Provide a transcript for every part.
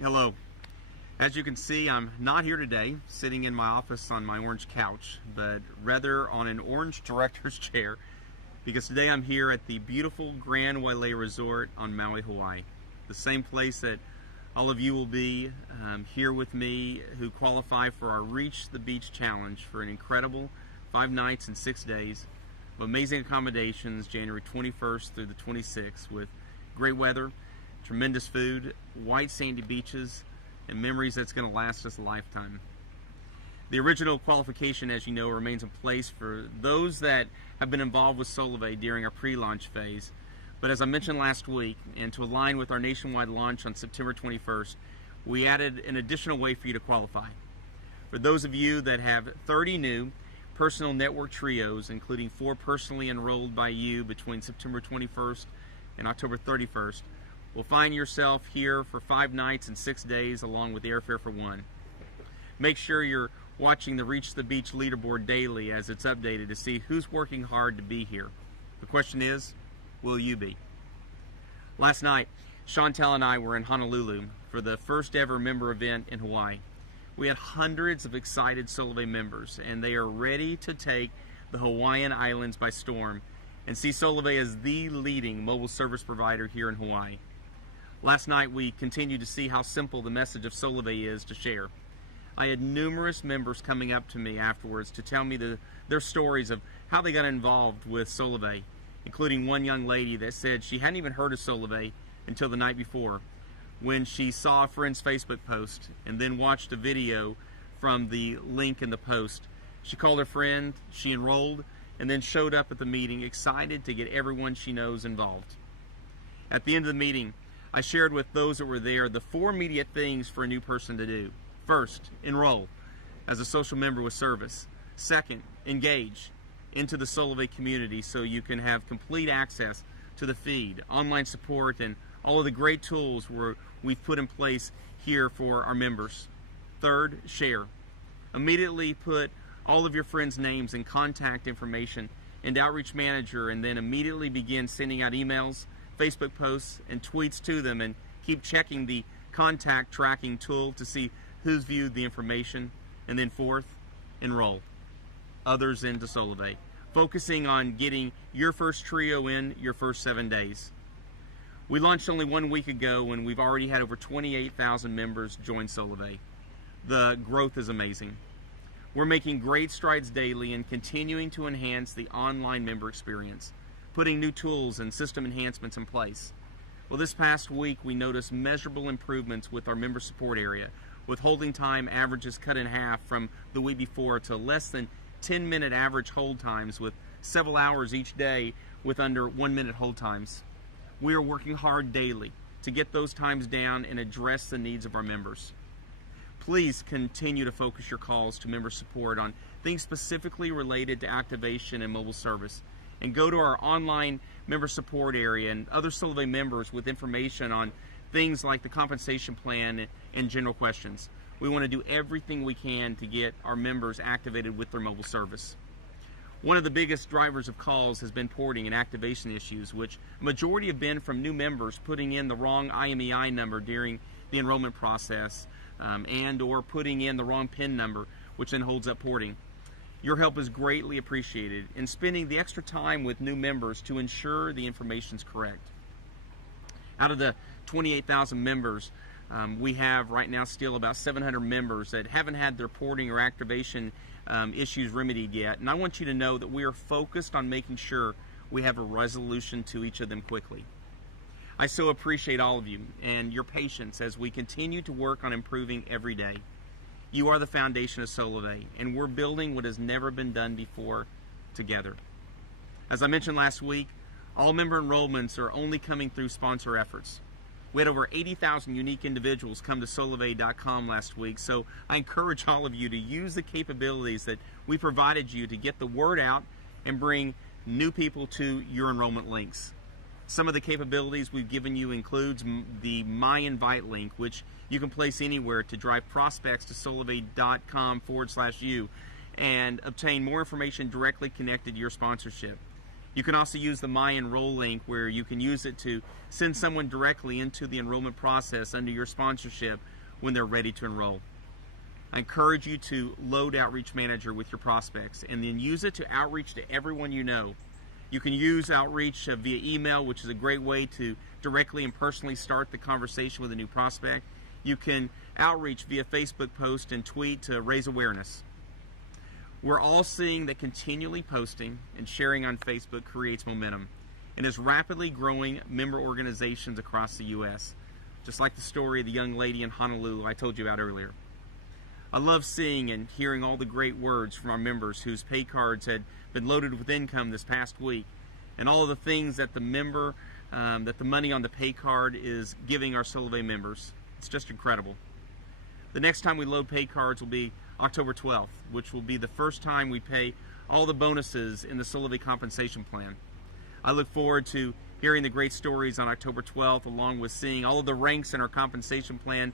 Hello. As you can see, I'm not here today sitting in my office on my orange couch, but rather on an orange director's chair, because today I'm here at the beautiful Grand Wailea Resort on Maui, Hawaii. The same place that all of you will be here with me who qualify for our Reach the Beach Challenge for an incredible 5 nights and 6 days of amazing accommodations January 21st through the 26th, with great weather, tremendous food, white sandy beaches, and memories that's going to last us a lifetime. The original qualification, as you know, remains in place for those that have been involved with Solavei during our pre-launch phase. But as I mentioned last week, and to align with our nationwide launch on September 21st, we added an additional way for you to qualify. For those of you that have 30 new personal network trios, including 4 personally enrolled by you between September 21st and October 31st, will find yourself here for 5 nights and 6 days along with airfare for 1. Make sure you're watching the Reach the Beach leaderboard daily as it's updated to see who's working hard to be here. The question is, will you be? Last night, Chantel and I were in Honolulu for the first ever member event in Hawaii. We had hundreds of excited Solavei members, and they are ready to take the Hawaiian Islands by storm and see Solavei as the leading mobile service provider here in Hawaii. Last night we continued to see how simple the message of Solavei is to share. I had numerous members coming up to me afterwards to tell me their stories of how they got involved with Solavei, including one young lady that said she hadn't even heard of Solavei until the night before, when she saw a friend's Facebook post and then watched a video from the link in the post. She called her friend, she enrolled, and then showed up at the meeting excited to get everyone she knows involved. At the end of the meeting, I shared with those that were there the 4 immediate things for a new person to do. First, enroll as a social member with service. Second, engage into the Solavei community so you can have complete access to the feed, online support, and all of the great tools we've put in place here for our members. Third, share. Immediately put all of your friends' names and contact information into Outreach Manager, and then immediately begin sending out emails, Facebook posts, and tweets to them, and keep checking the contact tracking tool to see who's viewed the information. And then fourth, enroll others into Solavei, focusing on getting your first trio in your first 7 days. We launched only 1 week ago, and we've already had over 28,000 members join Solavei. The growth is amazing. We're making great strides daily and continuing to enhance the online member experience, putting new tools and system enhancements in place. Well, this past week we noticed measurable improvements with our member support area, with holding time averages cut in half from the week before to less than 10-minute average hold times, with several hours each day with under 1-minute hold times. We are working hard daily to get those times down and address the needs of our members. Please continue to focus your calls to member support on things specifically related to activation and mobile service, and go to our online member support area and other Solavei members with information on things like the compensation plan and general questions. We want to do everything we can to get our members activated with their mobile service. One of the biggest drivers of calls has been porting and activation issues, which a majority have been from new members putting in the wrong IMEI number during the enrollment process, and or putting in the wrong PIN number, which then holds up porting. Your help is greatly appreciated in spending the extra time with new members to ensure the information is correct. Out of the 28,000 members, we have right now still about 700 members that haven't had their porting or activation issues remedied yet. And I want you to know that we are focused on making sure we have a resolution to each of them quickly. I so appreciate all of you and your patience as we continue to work on improving every day. You are the foundation of Solavei, and we're building what has never been done before together. As I mentioned last week, all member enrollments are only coming through sponsor efforts. We had over 80,000 unique individuals come to solavei.com last week, so I encourage all of you to use the capabilities that we provided you to get the word out and bring new people to your enrollment links. Some of the capabilities we've given you includes the My Invite link, which you can place anywhere to drive prospects to solavei.com/you and obtain more information directly connected to your sponsorship. You can also use the My Enroll link, where you can use it to send someone directly into the enrollment process under your sponsorship when they're ready to enroll. I encourage you to load Outreach Manager with your prospects and then use it to outreach to everyone you know. You can use outreach via email, which is a great way to directly and personally start the conversation with a new prospect. You can outreach via Facebook post and tweet to raise awareness. We're all seeing that continually posting and sharing on Facebook creates momentum and is rapidly growing member organizations across the U.S., just like the story of the young lady in Honolulu I told you about earlier. I love seeing and hearing all the great words from our members whose pay cards had been loaded with income this past week, and all of the things that the money on the pay card is giving our Solavei members. It's just incredible. The next time we load pay cards will be October 12th, which will be the first time we pay all the bonuses in the Solavei compensation plan. I look forward to hearing the great stories on October 12th, along with seeing all of the ranks in our compensation plan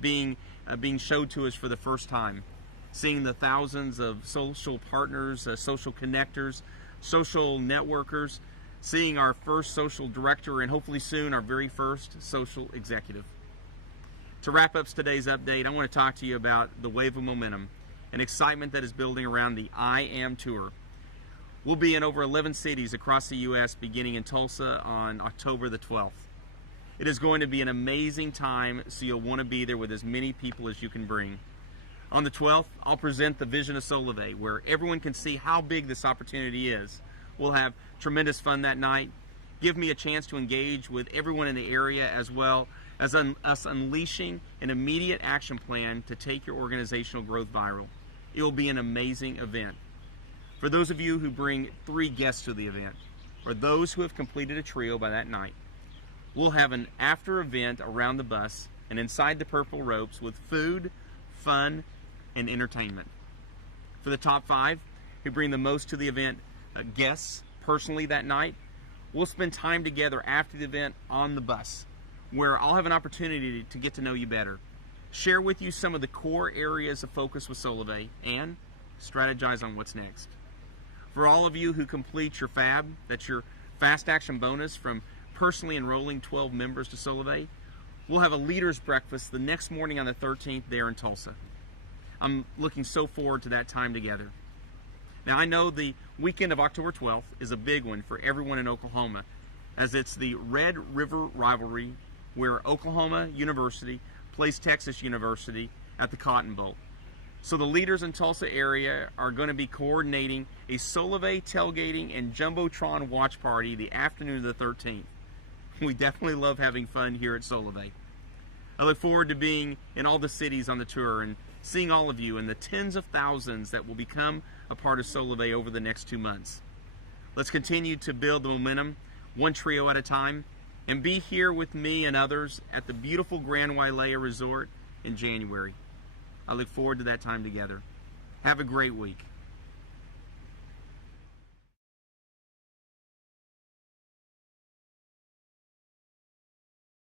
being showed to us for the first time. Seeing the thousands of social partners, social connectors, social networkers, seeing our first social director, and hopefully soon our very first social executive. To wrap up today's update, I want to talk to you about the wave of momentum and excitement that is building around the I Am Tour. We'll be in over 11 cities across the U.S. beginning in Tulsa on October the 12th. It is going to be an amazing time, so you'll want to be there with as many people as you can bring. On the 12th, I'll present the vision of Solavei, where everyone can see how big this opportunity is. We'll have tremendous fun that night. Give me a chance to engage with everyone in the area, as well as us unleashing an immediate action plan to take your organizational growth viral. It will be an amazing event. For those of you who bring 3 guests to the event, or those who have completed a trio by that night, we'll have an after event around the bus and inside the purple ropes with food, fun, and entertainment. For the top 5 who bring the most to the event guests personally that night, we'll spend time together after the event on the bus, where I'll have an opportunity to get to know you better, share with you some of the core areas of focus with Solavei, and strategize on what's next. For all of you who complete your FAB, that's your fast action bonus from personally enrolling 12 members to Solavei, we'll have a leaders breakfast the next morning on the 13th there in Tulsa. I'm looking so forward to that time together. Now, I know the weekend of October 12th is a big one for everyone in Oklahoma, as it's the Red River rivalry, where Oklahoma University plays Texas University at the Cotton Bowl. So the leaders in Tulsa area are going to be coordinating a Solavei tailgating and Jumbotron watch party the afternoon of the 13th. We definitely love having fun here at Solavei. I look forward to being in all the cities on the tour and seeing all of you and the tens of thousands that will become a part of Solavei over the next 2 months. Let's continue to build the momentum, one trio at a time, and be here with me and others at the beautiful Grand Wailea Resort in January. I look forward to that time together. Have a great week.